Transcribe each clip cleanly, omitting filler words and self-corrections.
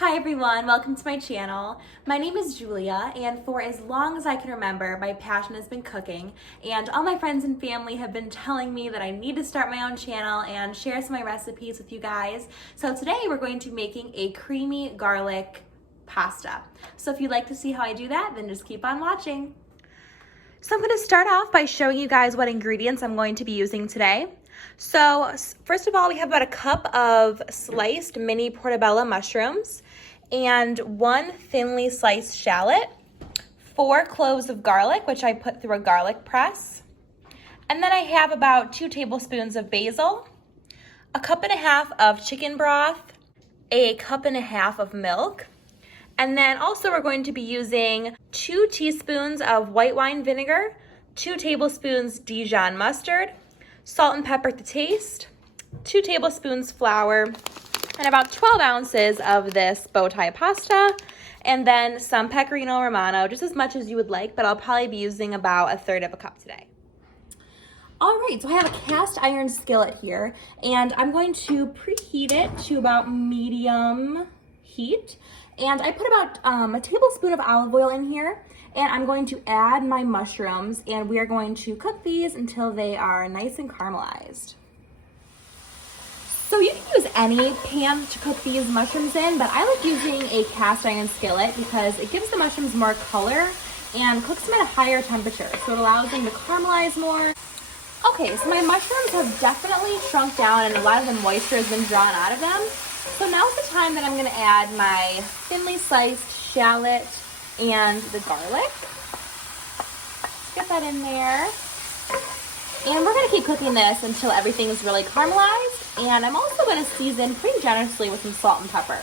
Hi everyone, welcome to my channel. My name is Julia, and for as long as I can remember, my passion has been cooking, and all my friends and family have been telling me that I need to start my own channel and share some of my recipes with you guys. So today we're going to be making a creamy garlic pasta. So if you'd like to see how I do that, then just keep on watching. So I'm going to start off by showing you guys what ingredients I'm going to be using today. So first of all, we have about a cup of sliced mini portobello mushrooms and 1 thinly sliced shallot, 4 cloves of garlic, which I put through a garlic press. And then I have about 2 tablespoons of basil, a cup and a half of chicken broth, a cup and a half of milk. And then also we're going to be using 2 teaspoons of white wine vinegar, 2 tablespoons Dijon mustard, salt and pepper to taste, 2 tablespoons flour, and about 12 ounces of this bow tie pasta, and then some pecorino romano, just as much as you would like, but I'll probably be using about 1/3 of a cup today. All right, so I have a cast iron skillet here, and I'm going to preheat it to about medium heat. And I put about a tablespoon of olive oil in here, and I'm going to add my mushrooms, and we are going to cook these until they are nice and caramelized. So you can use any pan to cook these mushrooms in, but I like using a cast iron skillet because it gives the mushrooms more color and cooks them at a higher temperature, so it allows them to caramelize more. Okay, so my mushrooms have definitely shrunk down and a lot of the moisture has been drawn out of them. So now's the time that I'm going to add my thinly sliced shallot and the garlic. Get that in there. And we're going to keep cooking this until everything is really caramelized. And I'm also going to season pretty generously with some salt and pepper.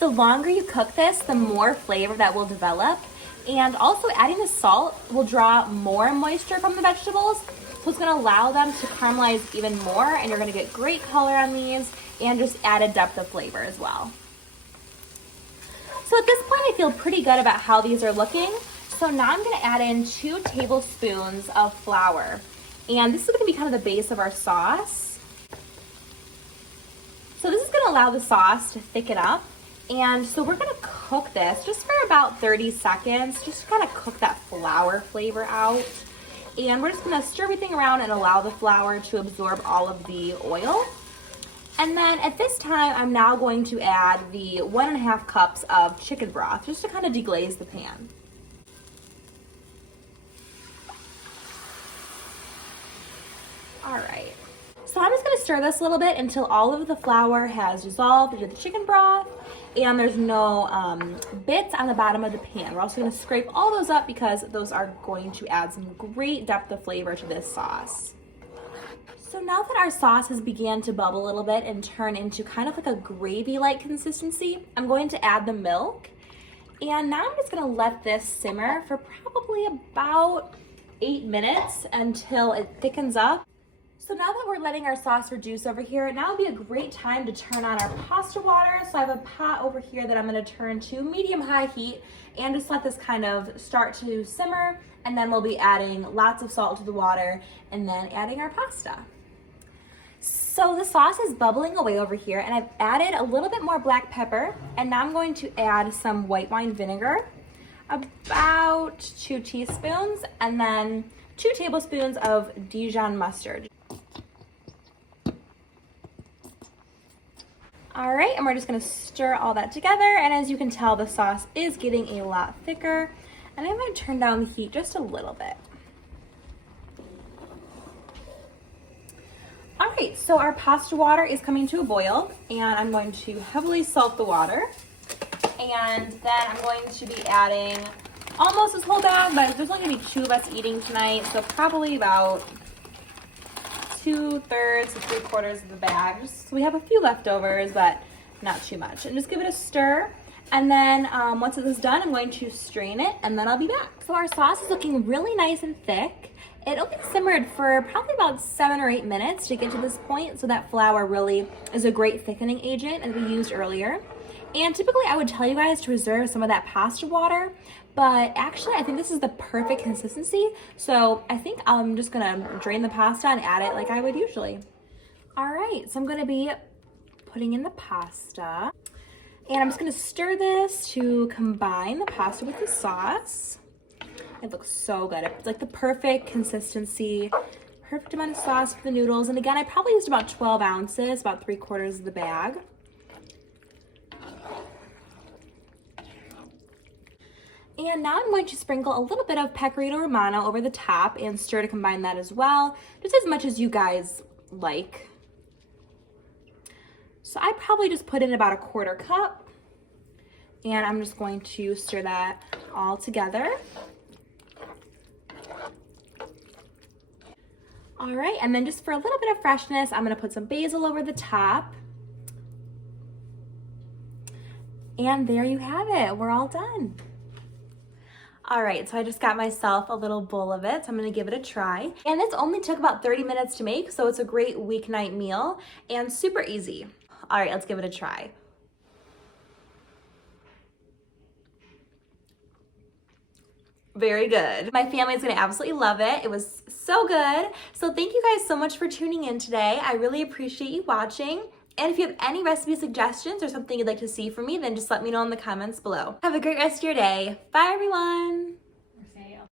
The longer you cook this, the more flavor that will develop. And also adding the salt will draw more moisture from the vegetables. So it's gonna allow them to caramelize even more, and you're gonna get great color on these and just added depth of flavor as well. So at this point, I feel pretty good about how these are looking. So now I'm gonna add in 2 tablespoons of flour. And this is gonna be kind of the base of our sauce. So this is gonna allow the sauce to thicken up. And so we're gonna cook this just for about 30 seconds, just to kind of cook that flour flavor out. And we're just gonna stir everything around and allow the flour to absorb all of the oil. And then at this time, I'm now going to add the 1.5 cups of chicken broth, just to kind of deglaze the pan. All right. So I'm just gonna stir this a little bit until all of the flour has dissolved into the chicken broth and there's no bits on the bottom of the pan. We're also gonna scrape all those up because those are going to add some great depth of flavor to this sauce. So now that our sauce has began to bubble a little bit and turn into kind of like a gravy-like consistency, I'm going to add the milk. And now I'm just gonna let this simmer for probably about 8 minutes until it thickens up. So now that we're letting our sauce reduce over here, now would be a great time to turn on our pasta water. So I have a pot over here that I'm gonna turn to medium-high heat and just let this kind of start to simmer. And then we'll be adding lots of salt to the water and then adding our pasta. So the sauce is bubbling away over here, and I've added a little bit more black pepper. And now I'm going to add some white wine vinegar, about 2 teaspoons, and then 2 tablespoons of Dijon mustard. All right, and we're just gonna stir all that together. And as you can tell, the sauce is getting a lot thicker. And I'm gonna turn down the heat just a little bit. All right, so our pasta water is coming to a boil, and I'm going to heavily salt the water. And then I'm going to be adding almost this whole bag, but there's only gonna be 2 of us eating tonight, so probably about 2/3 to 3/4 of the bag. Just so we have a few leftovers, but not too much. And just give it a stir. And then once it is done, I'm going to strain it, and then I'll be back. So our sauce is looking really nice and thick. It only simmered for probably about 7 or 8 minutes to get to this point, so that flour really is a great thickening agent as we used earlier. And typically I would tell you guys to reserve some of that pasta water, but actually I think this is the perfect consistency. So I think I'm just gonna drain the pasta and add it like I would usually. All right, so I'm gonna be putting in the pasta. And I'm just gonna stir this to combine the pasta with the sauce. It looks so good. It's like the perfect consistency, perfect amount of sauce for the noodles. And again, I probably used about 12 ounces, about 3/4 of the bag. And now I'm going to sprinkle a little bit of Pecorino Romano over the top and stir to combine that as well, just as much as you guys like. So I probably just put in about 1/4 cup, and I'm just going to stir that all together. All right, and then just for a little bit of freshness, I'm gonna put some basil over the top. And there you have it, we're all done. All right, so I just got myself a little bowl of it, so I'm gonna give it a try. And this only took about 30 minutes to make, so it's a great weeknight meal and super easy. All right, let's give it a try. Very good. My family is gonna absolutely love it. It was so good. So thank you guys so much for tuning in today. I really appreciate you watching. And if you have any recipe suggestions or something you'd like to see from me, then just let me know in the comments below. Have a great rest of your day. Bye, everyone.